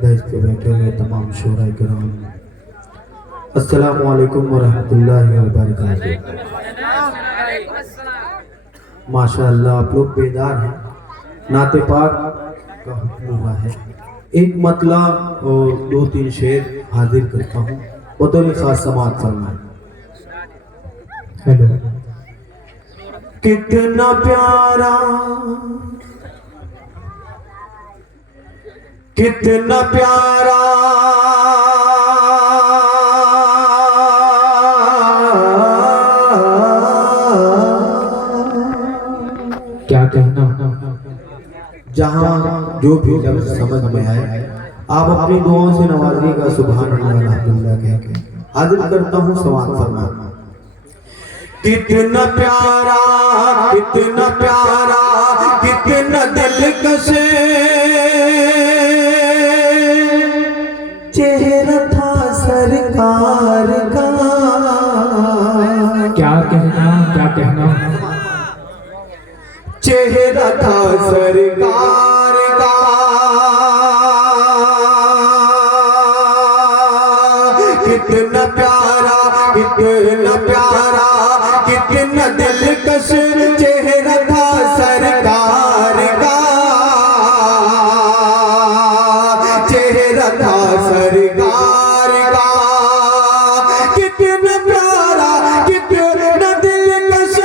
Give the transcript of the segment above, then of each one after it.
दहज पे बैठे हुए तमाम शोरा किराम, अस्सलामु अलैकुम वरहमतुल्लाहि वबरकातुहू। माशाअल्लाह आप लोग बेदार हैं। नाते पाक का हुक्म हुआ है। एक मतला और 2-3 शेर हाजिर करता हूँ, बतौर खास समाअत फरमाएं। हेलो। कितना प्यारा, कितना प्यारा क्या कहना, जहाँ जो भी लफ्ज़ समझ में आए आप अपनी दुआओं से नवाजिएगा। सुभान अल्लाह अल्हम्दुलिल्लाह कह के हाजिर करता हूँ समाअत फरमाना। कितना प्यारा, कितना प्यारा, कितना दिलकश चेहरा था सरकार का। क्या कहना, क्या कहना, चेहरा था सरकार का, कितना प्यारा, कितना प्यारा, कितना दिलकश चेहरा था सरकार का, चेहरा था सरकार का, कितना प्यारा, कितना दिलकश,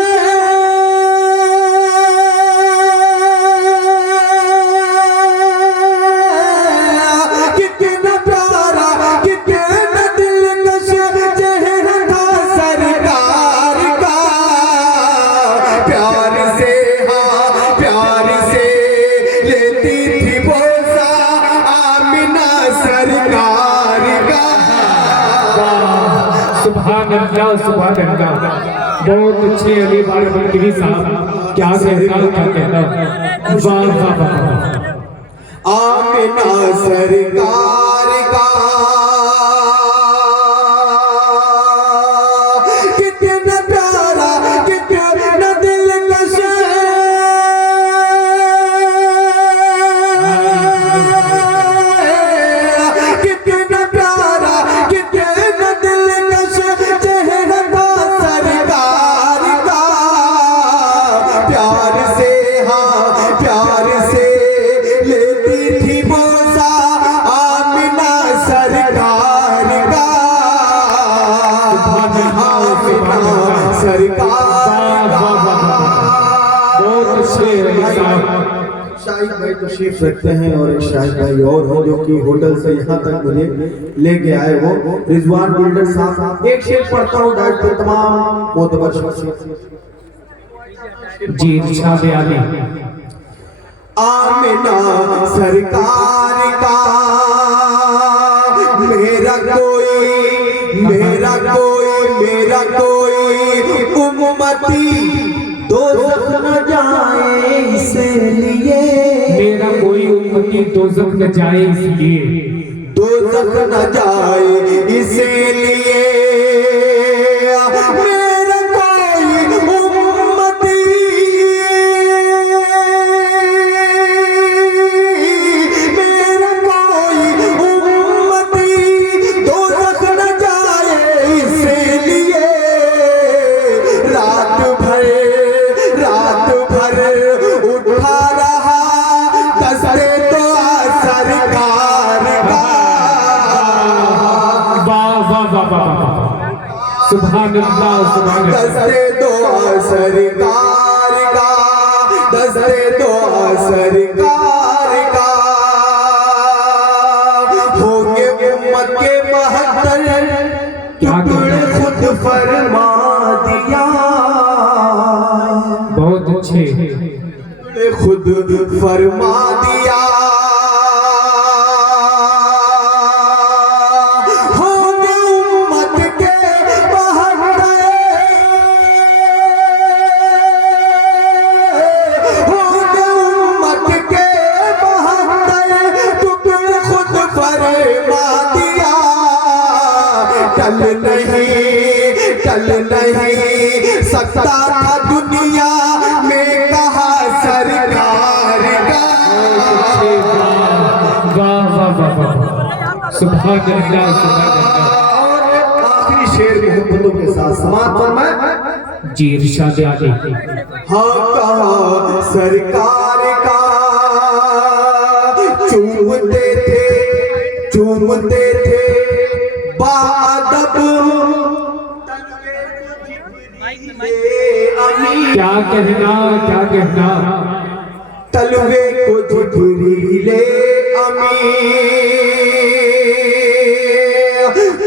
कितना प्यारा, कितना दिलकश चेहरा था सरकार का। प्यार से, हाँ प्यार से लेती थी बोसा आमिना सरकार का। सुभान अल्लाह, सुभान अल्लाह। बहुत अच्छे अली बार बकरी साहब, क्या कहना, क्या कहना, वाह वाह वाह। आमिना सरकार का, कितना प्यारा, कितना दिलकश, कितना प्यारा, कितना दिलकश चेहरा था सरकार का। प्यार से, हाँ प्यार से लेती थी बोसा आमिना सरकार का, आमिना सरकार का। बहुत अच्छे अली साहब। शाहिद भाई तशरीफ रखते हैं और एक शाहिद भाई और हैं जो कि होटल से यहाँ तक मुझे लेके आए, वो रिजवान बिल्डर साहब। एक शेर पढ़ता हूँ डाइट पे तमाम मोतबर शख्सियत। जी इरशाद आली। आमिना सरकार का मेरा कोई, मेरा कोई, मेरा कोई उम्मती दोज़ख न जाए इसलिए, मेरा कोई उम्मती दोज़ख न जाए इसलिए, दोज़ख न जाए इसलिए, मेरा कोई उम्मती, मेरा कोई उम्मती दोज़ख न जाए इसलिए, रात भर, रात भर उठा रहा दस्ते तो सरकार का। वाह वाह वाह वाह, सुभान अल्लाह, सुभान अल्लाह। दस्ते तो सरकार का, दस्ते तो सरकार का, होंगे उम्मत के 72 टुकड़े खुद फरमा दिया, बहुत अच्छे। खुद फरमा दिया, होंगे उम्मत के 72, होंगे उम्मत के 72 टुकड़े खुद फरमा दिया। टल नहीं सकता था दुनिया में कहा सरकार का। वाह वाह वाह। सुभान अल्लाह सुभान अल्लाह। और आखिरी शेर मोहब्बतों के साथ समाप्त फरमाए। जी इरशाद आली। हाँ कहा सरकार का चूमते थे बादब क्या कहना तलवे को जिब्रीले अमी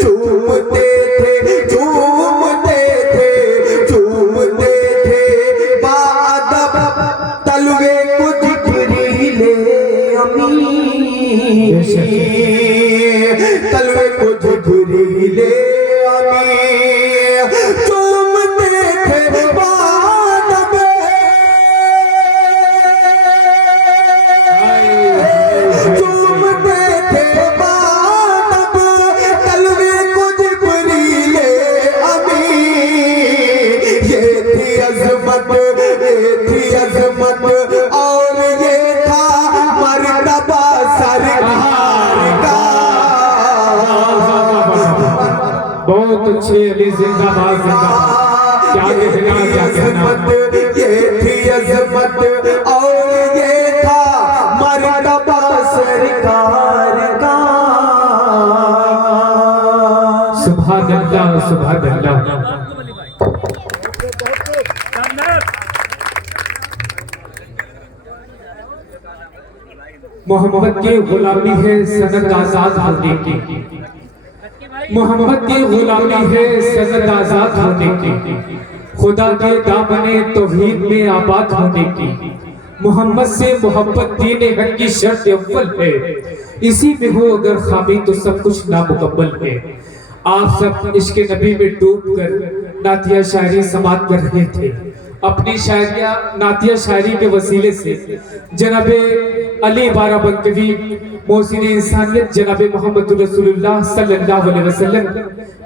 चूमते थे बादब तलवे को जिब्रीले अमी तलवे को जिब्रीले अमी चूमते थे बादब चूमते थे बादब तलवे को जिब्रीले अमी ये थी अज़मत और ये था मर्तबा सरकार का। बहुत अच्छे अली जिंदाबाद जिंदाबाद। क्या कहना ये थी अज़मत और ये था मर्तबा सरकार का। सुभान अल्लाह सुभान अल्लाह। मोहम्मद की गुलामी है सनद आजाद होने की। मोहम्मद की गुलामी है सनद आजाद होने की। खुदा के दामने तौहीद में आबाद होने की। मोहम्मद से मोहब्बत दीन हक की शर्त अव्वल है। इसी में हो अगर खामी तो सब कुछ नामुकम्मल है। आप सब इश्क नबी में डूब कर नातिया शायरी समात कर रहे थे। अपनी शायरिया नातिया शायरी के वसीले से जनाबे अली बाराबंकवी मोहसिन इंसानियत जनाबे मोहम्मद रसूलुल्लाह सल्लल्लाहु अलैहि वसल्लम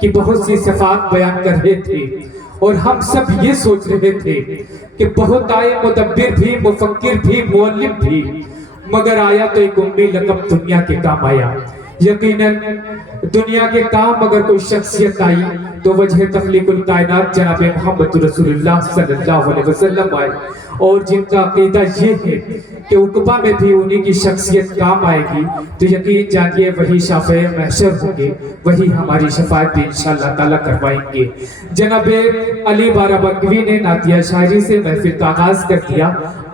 की बहुत सी सिफात बयान कर रहे थे। और हम सब ये सोच रहे थे कि बहुत आए मुदब्बिर भी, मुफक्किर भी, मुअल्लिम भी, मगर आया तो एक उम्मी लक़ब दुनिया के काम आया। यकीनन दुनिया के काम अगर कोई शख्सियत आई तो वजह तख्लीकुल कायनात जनाबे मोहम्मद रसूलुल्लाह सल्लल्लाहु अलैहि वसल्लम आए। और जिनका अकीदा ये है कि उकबा में भी उन्हीं की शख्सियत काम आएगी, तो यकीन जानिए वही शाफ़े महशर होंगे, वही हमारी शफाअत भी इंशाअल्लाह ताला करवाएंगे। जनाबे अली बाराबंकवी ने नातिया शायरी से महफिल का आगाज कर दिया।